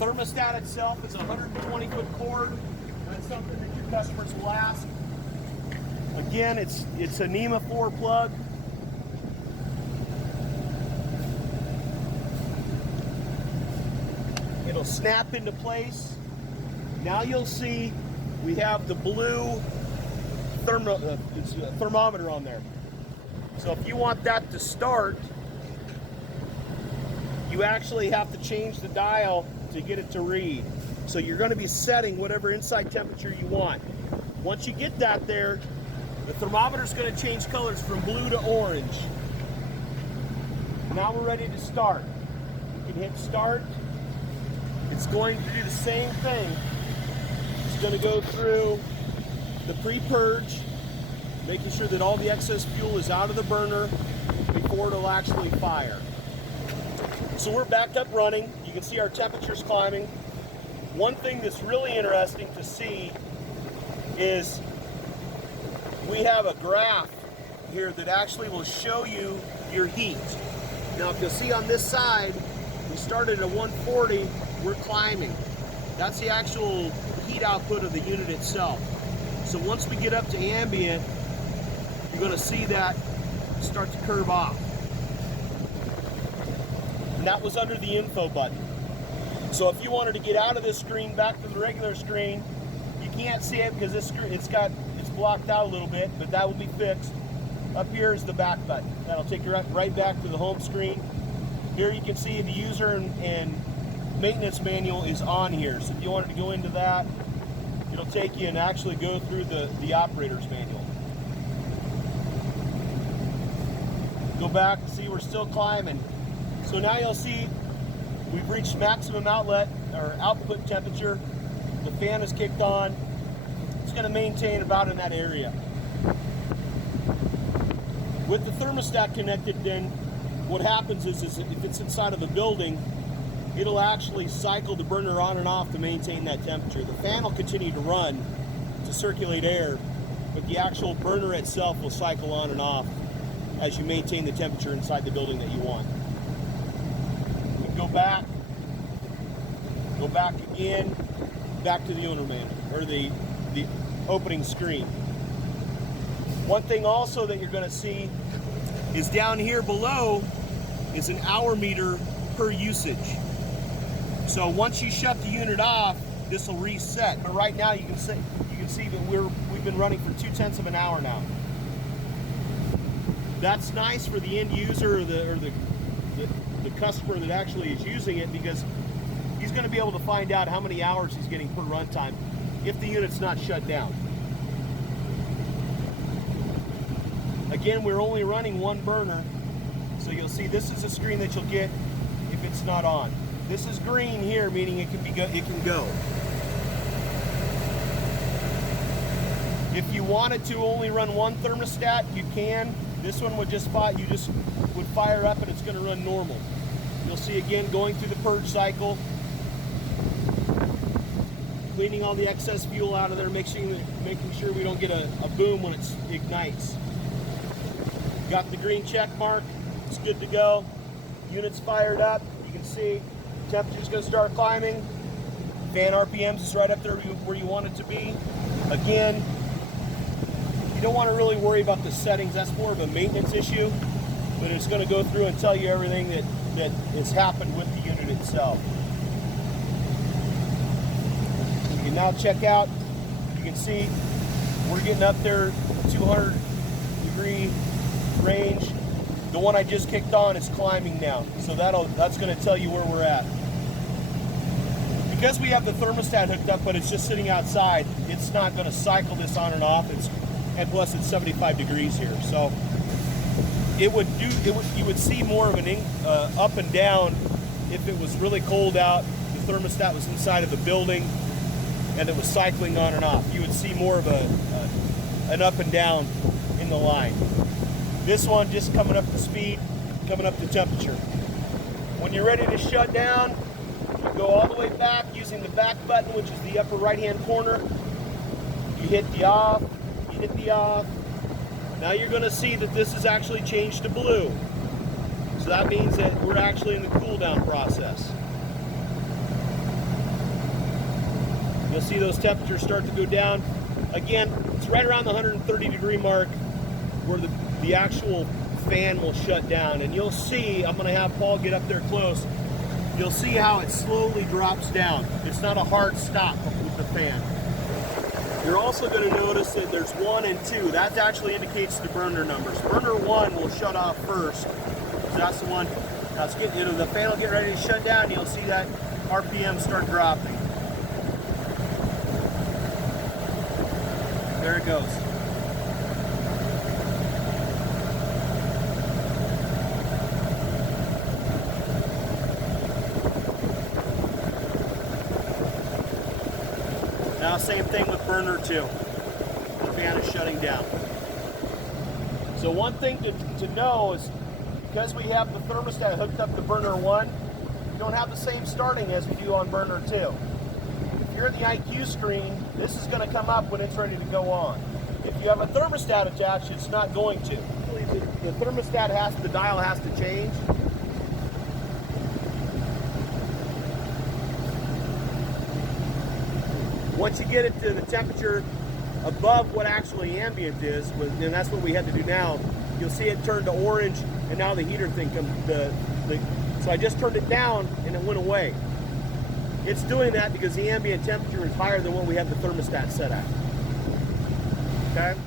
thermostat itself is a 120-foot cord. That's something that your customers will ask. Again, it's a NEMA 4 plug. It'll snap into place. Now you'll see we have the blue thermometer on there. So if you want that to start, you actually have to change the dial to get it to read. So you're going to be setting whatever inside temperature you want. Once you get that there, the thermometer is going to change colors from blue to orange. Now we're ready to start. You can hit start. It's going to do the same thing. It's going to go through the pre-purge, making sure that all the excess fuel is out of the burner before it'll actually fire. So we're back up running. You can see our temperatures climbing. One thing that's really interesting to see is we have a graph here that actually will show you your heat. Now if you'll see on this side, we started at 140, we're climbing. That's the actual heat output of the unit itself. So once we get up to ambient, you're going to see that start to curve off. And that was under the info button. So if you wanted to get out of this screen back to the regular screen, you can't see it because this screen, it's blocked out a little bit, but that will be fixed. Up here is the back button. That'll take you right back to the home screen. Here you can see the user and maintenance manual is on here. So if you wanted to go into that, it'll take you and actually go through the operator's manual. Go back and see we're still climbing. So now you'll see we've reached maximum outlet or output temperature. The fan is kicked on. It's going to maintain about in that area. With the thermostat connected, then what happens is if it's inside of the building, it'll actually cycle the burner on and off to maintain that temperature. The fan will continue to run to circulate air, but the actual burner itself will cycle on and off as you maintain the temperature inside the building that you want. You can go back again, back to the owner manual, or the opening screen. One thing also that you're going to see is down here below is an hour meter per usage. So once you shut the unit off, this will reset. But right now you can see that we've been running for 0.2 of an hour now. That's nice for the end user or the customer that actually is using it, because he's going to be able to find out how many hours he's getting per runtime if the unit's not shut down. Again, we're only running one burner, so you'll see this is a screen that you'll get if it's not on. This is green here, meaning it can go. If you wanted to only run one thermostat, you can. This one would just would fire up and it's going to run normal. You'll see again going through the purge cycle, cleaning all the excess fuel out of there, making sure we don't get a boom when it ignites. Got the green check mark, it's good to go. Unit's fired up, you can see temperature's going to start climbing. Fan RPMs is right up there where you want it to be. Again, you don't want to really worry about the settings, that's more of a maintenance issue, but it's going to go through and tell you everything that has happened with the unit itself. You can now check out, you can see we're getting up there 200 degree range. The one I just kicked on is climbing now, so that's going to tell you where we're at. Because we have the thermostat hooked up, but it's just sitting outside, it's not going to cycle this on and off. And plus it's 75 degrees here, so you would see more of an up and down if it was really cold out. The thermostat was inside of the building and it was cycling on and off. You would see more of an up and down in the line. This one just coming up to speed, coming up to temperature. When you're ready to shut down, you go all the way back using the back button, which is the upper right hand corner. You hit the off, you hit the off. Now you're going to see that this is actually changed to blue. So that means that we're actually in the cool down process. You'll see those temperatures start to go down. Again, it's right around the 130 degree mark where the actual fan will shut down. And you'll see, I'm gonna have Paul get up there close, you'll see how it slowly drops down. It's not a hard stop with the fan. You're also going to notice that there's 1 and 2. That actually indicates the burner numbers. Burner 1 will shut off first. So that's the one. That's getting, you know, the fan will get ready to shut down. You'll see that RPM start dropping. There it goes. Now, same thing with burner 2. The fan is shutting down. So one thing to know is, because we have the thermostat hooked up to burner 1, you don't have the same starting as we do on burner 2. If you're in the IQ screen, this is going to come up when it's ready to go on. If you have a thermostat attached, it's not going to. The thermostat the dial has to change. Once you get it to the temperature above what actually ambient is, and that's what we had to do now, you'll see it turn to orange, and now the heater thing comes. So I just turned it down, and it went away. It's doing that because the ambient temperature is higher than what we have the thermostat set at. Okay?